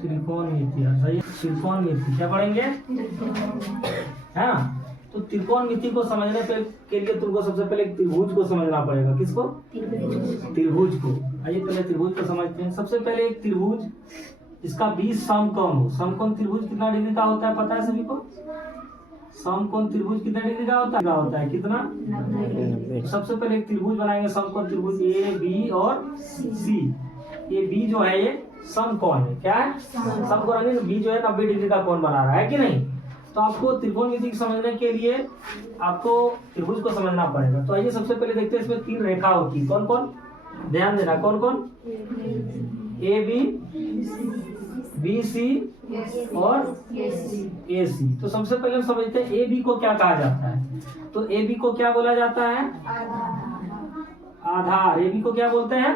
त्रिकोणमिति, सही है। त्रिकोणमिति क्या पढ़ेंगे, है ना। तो त्रिकोणमिति को समझने के लिए तुमको सबसे पहले त्रिभुज को समझना पड़ेगा। किसको, त्रिभुज को। आइए पहले त्रिभुज को समझते हैं। सबसे पहले एक त्रिभुज इसका बीच समकोण हो। समकोण त्रिभुज कितना डिग्री का होता है पता है सभी को? समकोण त्रिभुज कितना डिग्री का होता है कितना? सबसे पहले एक त्रिभुज बनाएंगे समकोण त्रिभुज, ए बी और सी। ये बी जो है ये समकोण है। क्या है? समकोण है। बी जो है 90 डिग्री का कोण बना रहा है कि नहीं। तो आपको त्रिकोणमिति समझने के लिए आपको त्रिभुज को समझना पड़ेगा। तो आइए सबसे पहले देखते हैं इसमें 3 रेखा होती है। कौन कौन? ध्यान देना, कौन कौन? ए बी, बी सी और ए सी। तो सबसे पहले हम समझते हैं ए बी को क्या कहा जाता है। तो ए बी को क्या बोला जाता है? आधार। ए बी को क्या बोलते हैं?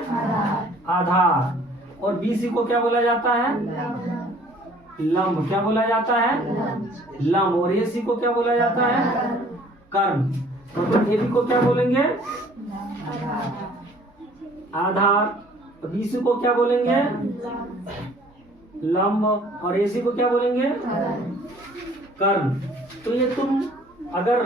आधार। और बी सी को क्या बोला जाता है? लंब। क्या बोला जाता है? लंब। और ए सी को क्या बोला जाता है? कर्ण। तो फिर ए बी को क्या बोलेंगे? आधार। बी सी को क्या बोलेंगे? लंब। और ए सी को क्या बोलेंगे? कर्ण। तो ये तुम अगर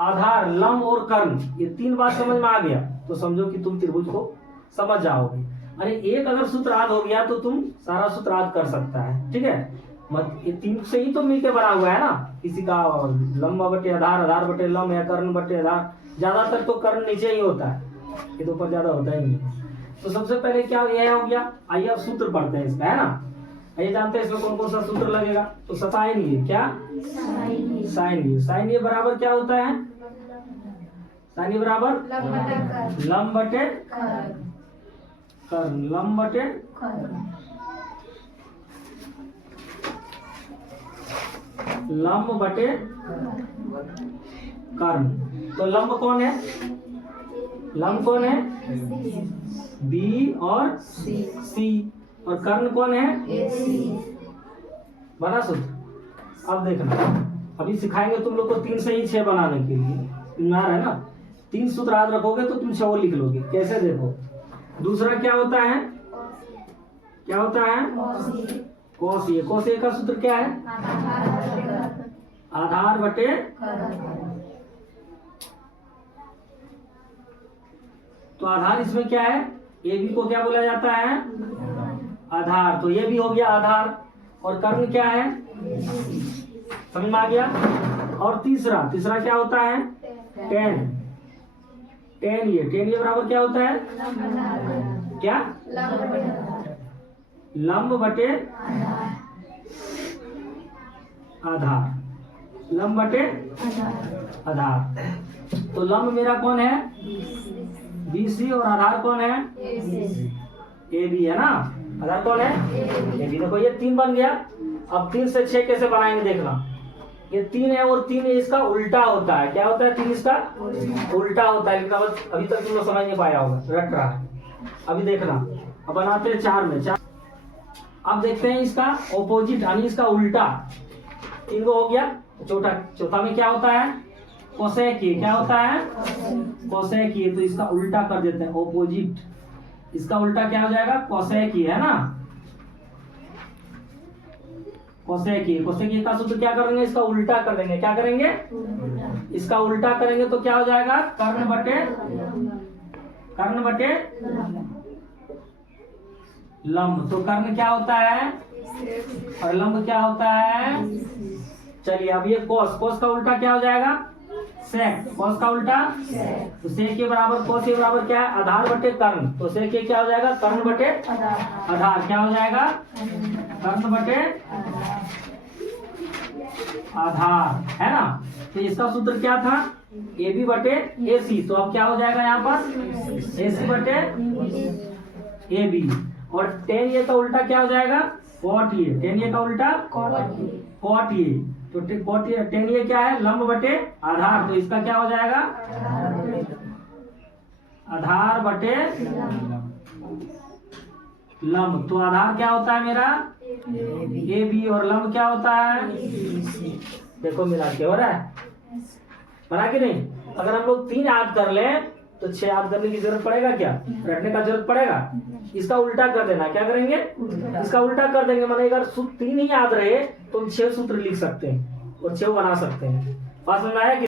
आधार, लंब और कर्ण ये 3 बात समझ में आ गया तो समझो कि तुम त्रिभुज को समझ जाओगे। अरे एक अगर सूत्र याद हो गया तो तुम सारा सूत्र याद कर सकता है। ठीक है, मत ये 3 से ही तो मिलके बना हुआ है ना। किसी का लंब बटे आधार, आधार बटे लंब या कर्ण बटे आधार। ज्यादातर तो कर्ण नीचे ही होता है, ये तो ऊपर ज्यादा होता ही नहीं। तो सबसे पहले क्या यह हो गया। आइए अब सूत्र पढ़ते हैं इसका, है ना। आइए जानते हैं इसमें कौन कौन सा सूत्र लगेगा। तो साइन ये क्या? साइन ये। साइन ये बराबर क्या होता है? साइन ये बराबर लंब बटे कर्ण। लंब बटे लंब बटे कर्ण। तो लंब कौन है? लंब कौन है? बी और सी। और कर्ण कौन है? बना सूत्र। अब देखना, अभी सिखाएंगे तुम लोग को 3 से ही 6 बनाने के लिए। यार है ना, 3 सूत्र याद रखोगे तो तुम 6 लिख लोगे। कैसे देखो। दूसरा क्या होता है? क्या होता है? कोस ए। कोस ए का सूत्र क्या है? आधार बटे तो आधार इसमें क्या है? ए बी को क्या बोला जाता है? आधार। तो ये भी हो गया आधार। और कर्ण क्या है? समझ में आ गया। और तीसरा क्या होता है? टेन। टेन ये बराबर क्या होता है? क्या? लंब बटे आधार। लंब बटे आधार। तो लंब मेरा कौन है? B C. और आधार कौन है? ए बी, है ना। आधार कौन है? A B. देखो ये 3 बन गया। अब 3 से 6 कैसे बनाएंगे देखना। ये 3 है और 3 इसका उल्टा होता है। क्या होता है? 3 इसका उल्टा होता है। लेकिन अभी तक तुम लोग समझ नहीं पाया होगा, रट रहा है। अभी देखना, अब बनाते हैं 4 में 4। अब देखते हैं इसका ऑपोजिट यानी इसका उल्टा। 3 को हो गया। चौथा में क्या होता है? कोसेक ये। क्या होता है? कोसेक ये। तो इसका उल्टा कर देते हैं, ऑपोजिट। इसका उल्टा क्या हो जाएगा? कोसेक ये, है ना। कोसेक ये। कोसेक ये का सूत्र क्या करेंगे? इसका उल्टा कर देंगे। क्या करेंगे? इसका उल्टा करेंगे तो क्या हो जाएगा? कर्ण बटे लंब। तो कर्ण क्या होता है और लंब क्या होता है? चलिए अब ये कोस का उल्टा क्या हो जाएगा? सेक। कोस का उल्टा तो सेक के बराबर कोस के बराबर क्या है? आधार बटे कर्ण। तो सेक के क्या हो जाएगा? कर्ण बटे आधार। क्या हो जाएगा? कर्ण बटे आधार, है ना। तो इसका सूत्र क्या था? ए बी बटे ए सी। तो अब क्या हो जाएगा यहाँ पर? ए सी बटे ए बी। और टेन ए का उल्टा क्या हो जाएगा? Cot A. टेन ए का उल्टा कॉट ए। तो टेन ए क्या है? लंब बटे आधार। तो इसका क्या हो जाएगा? आधार बटे लंब। तो आधार क्या होता है मेरा? A B. और लंब क्या होता है? देखो मिला के हो रहा है, बना कि नहीं। अगर हम लोग 3 याद कर लें तो 6 याद करने की जरूरत पड़ेगा क्या? रटने का जरूरत पड़ेगा? इसका उल्टा कर देना। क्या करेंगे? इसका उल्टा कर देंगे। माने अगर सूत्र 3 ही याद रहे तो हम 6 सूत्र लिख सकते हैं और 6 बना सकते हैं। बात समझ में आया?